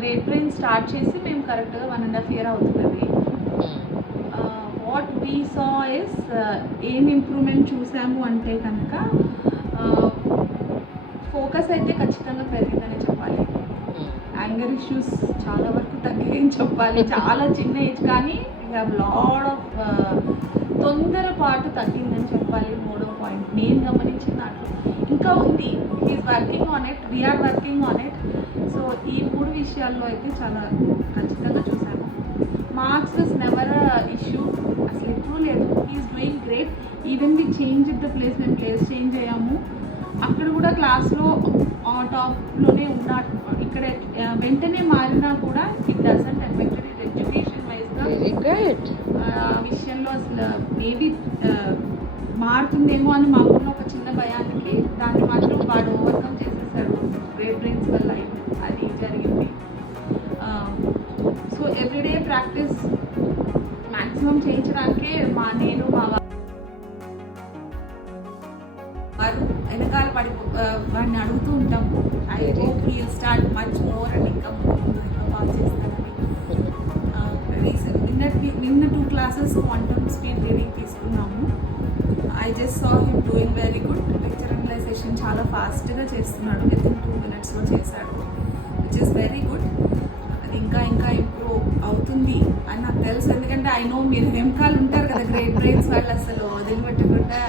Great brain start చేసి మేము కరెక్ట్గా 1.5 year అవుతున్నది. వాట్ వీ సా ఇస్ ఏం ఇంప్రూవ్మెంట్ చూసాము అంటే కనుక ఫోకస్ అయితే ఖచ్చితంగా పెరిగిందని చెప్పాలి. యాంగర్ ఇష్యూస్ చాలా వరకు తగ్గాయని చెప్పాలి. చాలా చిన్న ఏజ్ కానీ వీ హ్యావ్ లాడ్ ఆఫ్ తొందరపాటు తగ్గిందని చెప్పాలి. మూడో పాయింట్ నేను గమనించిన దాంట్లో ఇంకా ఉంది. He's working on it, we're working on it. So ఈ 3 విషయాల్లో అయితే చాలా ఖచ్చితంగా చూశాను. మార్క్స్ ఇస్ నెవర్ ఇష్యూ, అసలు ఎప్పుడూ లేదు. He's doing great. Even we change the place, మేము ప్లేస్ చేంజ్ అయ్యాము, అక్కడ కూడా క్లాస్లో టాప్లోనే ఉన్నాడు. ఇక్కడ వెంటనే మారినా కూడా it doesn't affected it education వైజ్గా విషయంలో అసలు మేబీ మారుతుందేమో అని మాకున్న ఒక చిన్న భయానికి దాన్ని మాత్రం వాడు ఓవర్కమ్ చేసేసాడు. గ్రేట్ బ్రెయిన్స్ వల్ల అది జరిగింది. సో ఎవ్రీడే ప్రాక్టీస్ మ్యాక్సిమం చేయించడానికే నేను మా వారు వెనకాల వాడిని అడుగుతూ ఉంటాము. I hope he will start much more and ఇంకా బాగా చేస్తానని. నిన్న 2 classes క్వాంటమ్ స్పీడ్ రీడింగ్ తీసుకున్నాము. I just saw him doing very good. Lecture analysation చాలా ఫాస్ట్గా చేస్తున్నాడు. వితిన్ 2 minutesలో చేశాడు, విచ్ ఇస్ వెరీ గుడ్. అది ఇంకా ఇంప్రూవ్ అవుతుంది అని నాకు తెలుసు. ఎందుకంటే ఐ నో మీరు వెనకాల ఉంటారు కదా గ్రేట్ బ్రెయిన్స్ వాళ్ళు, అసలు వదిలిపెట్టకుండా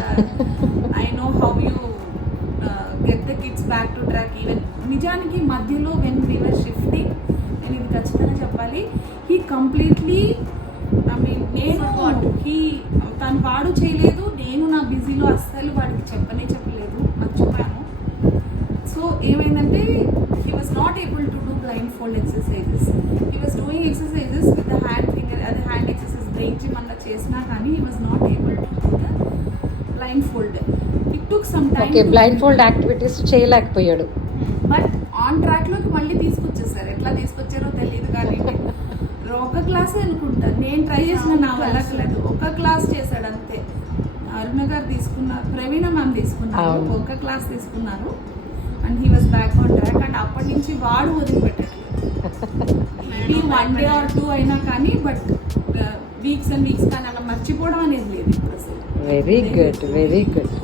I know how you get the kids back to track. Even నిజానికి మధ్యలో వెన్ వీ వర్ షిఫ్టింగ్, నేను ఇది ఖచ్చితంగా చెప్పాలి, హీ కంప్లీట్లీ తను వాడు చేయలేదు, నేను నా బిజీలో అస్సలు వాడికి చెప్పలేదు, మర్చిపోయాను. సో ఏమైందంటే he was not able to do blind fold exercises. He was doing exercises with the hand finger, అది హ్యాండ్ ఎక్సర్సైజ్ బ్రెయిన్ జిమ్ అలా చేసినా కానీ he was not able to do the blind fold. It took some time. Okay, blind fold activities చేయలేకపోయాడు. But on ట్రాక్లోకి మళ్ళీ తీసుకొచ్చేసారు. ఎట్లా తీసుకొచ్చారో తెలియదు కానీ ఒక క్లాసే అనుకుంటా, నేను ట్రై చేసిన నా వల్ల లేదు. ఒక క్లాస్ చేశాడు అంతే. అరుణ గారు తీసుకున్నారు, ప్రవీణ మ్యామ్ తీసుకున్నారు, ఒక క్లాస్ తీసుకున్నారు and he was back on track. And అప్పటి నుంచి వాడు వదిలిపెట్టట్లేదు. మేబీ 1 day or 2 అయినా కానీ, బట్ వీక్స్ అండ్ వీక్స్ కానీ అలా మర్చిపోవడం అనేది లేదు ఇప్పుడు అసలు. Very good, very good.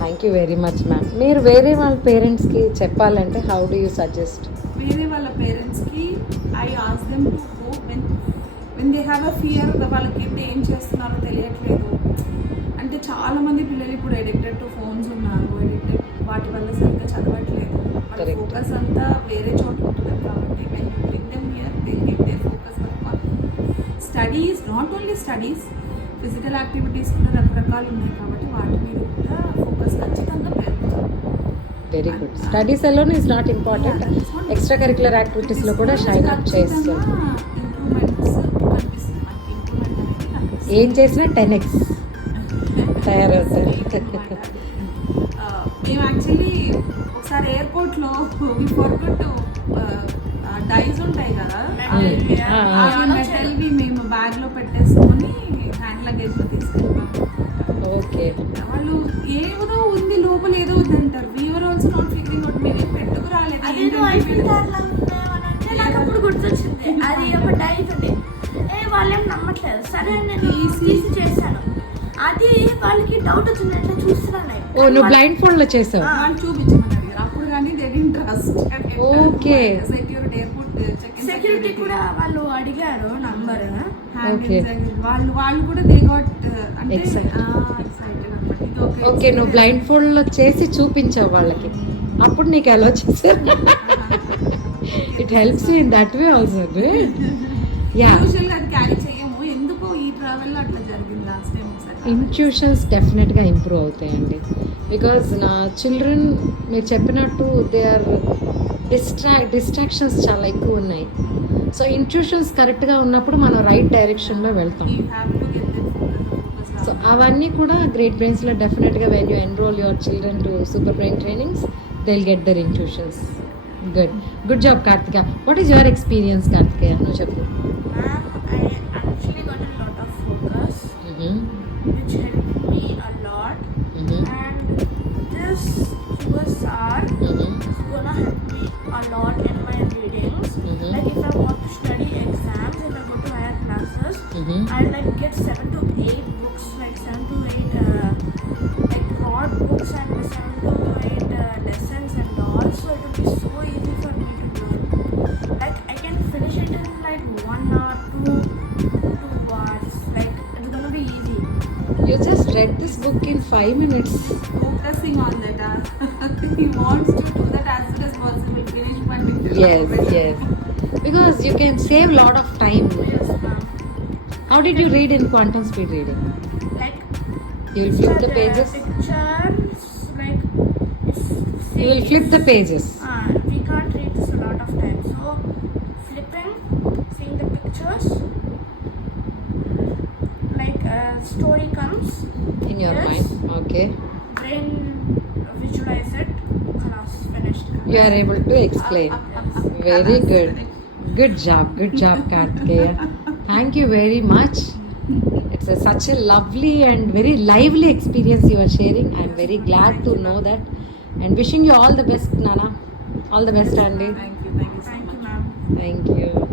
Thank you very much ma'am. మీరు వేరే వాళ్ళ పేరెంట్స్కి చెప్పాలంటే హౌ డూ యూ సజెస్ట్? వేరే వాళ్ళ పేరెంట్స్కి I ask them to go when they have a fear. వాళ్ళకి ఏం చేస్తున్నారో తెలియట్లేదు. అంటే చాలామంది పిల్లలు ఇప్పుడు ఎడిక్టెడ్ టు ఫోన్స్ ఉన్నారు, వాటి వల్ల సరిగ్గా చదవట్లేదు. వాళ్ళ ఫోకస్ అంతా వేరే చోట ఉంటుంది. కాబట్టి when you bring them here they get their focus studies, not only studies, physical activities కూడా రకరకాలు ఉన్నాయి. కాబట్టి వాటి మీద కూడా ఫోకస్ ఖచ్చితంగా పెరుగుతుంది. Very good. Studies alone is not important, extra curricular యాక్టివిటీస్లో కూడా షైన్ అప్ చేస్తుంది. ఏం చేసినా 10x తయారవుతారు. మేము యాక్చువల్లీ ఒకసారి ఎయిర్పోర్ట్లో డైస్ ఉంటాయి కదా, మెటల్వి మేము బ్యాగ్లో పెట్టేసుకొని హ్యాండ్ లగేజ్లో తీసుకెళ్తాం. ఓకే, వాళ్ళు ఏదో ఉంది లోపల ఏదో ఉంది అంటారు. We're also not figuring out. మేము పెట్టుకు రాలేదు. నాకు అప్పుడు గుర్తొచ్చింది, అది ఒక డైట్ ఉంది. వాళ్ళేం నమ్మట్లేదు. సరే నేను తీసి చేశాను. అది వాళ్ళకి డౌట్ వచ్చింది, ఎట్లా చూస్తున్నాను. ఓ, నువ్వు బ్లైండ్ ఫోల్డ్ లో చేసావు? చూపించమని అడిగారు అప్పుడు, కానీ they didn't trust. Okay, security కూడా వాళ్ళు అడిగారు నంబర్. వాళ్ళు కూడా దే గాట్ అంటే ఓకే, నువ్వు బ్లైండ్ ఫోల్డ్ లో చేసి చూపించావు వాళ్ళకి, అప్పుడు నీకు అలో చేశారు. It helps you in that way also. Yeah, అది క్యారీ చేయము. ఎందుకో ఈ ట్రావెల్లో అట్లా జరిగింది లాస్ట్ టైం. ఇంట్యూషన్స్ డెఫినెట్గా ఇంప్రూవ్ అవుతాయండి. బికాజ్ నా చిల్డ్రన్ మీరు చెప్పినట్టు దే ఆర్ డిస్ట్రాక్షన్స్ చాలా ఎక్కువ ఉన్నాయి. సో ఇంట్యూషన్స్ కరెక్ట్గా ఉన్నప్పుడు మనం రైట్ డైరెక్షన్లో వెళ్తాం. సో అవన్నీ కూడా గ్రేట్ బ్రెయిన్స్లో డెఫినెట్గా when you enrol your children to super brain trainings they will get their intuitions. Good job Karthika. What is your experience Karthikeya? నువ్వు చెప్పు. Which helped me a lot, and this QSR is gonna help me a lot in my readings. will be so easy for me to do. Like I can finish it in like 1 hour, 2 hours. Like it's gonna be easy. You just read this book in 5 minutes. Focusing on that. He wants to do that as soon as possible. Finish one with Yes. Because you can save a lot of time. Yes, ma'am. How did you read in quantum speed reading? Like You will flip the pages? pictures. Like You will flip the pages. We can't read this a lot of times. So flipping, seeing the pictures. Like a story comes. In your Yes. mind. Okay. Brain visualize it. Class finished. You are able to explain. Very good. Good job, Kartikeya. Thank you very much. It's such a lovely and very lively experience you are sharing. I'm very glad to know that. And wishing you all the best, Nana. All the best, Andy. Thank you so Thank you, much. ma'am. Thank you.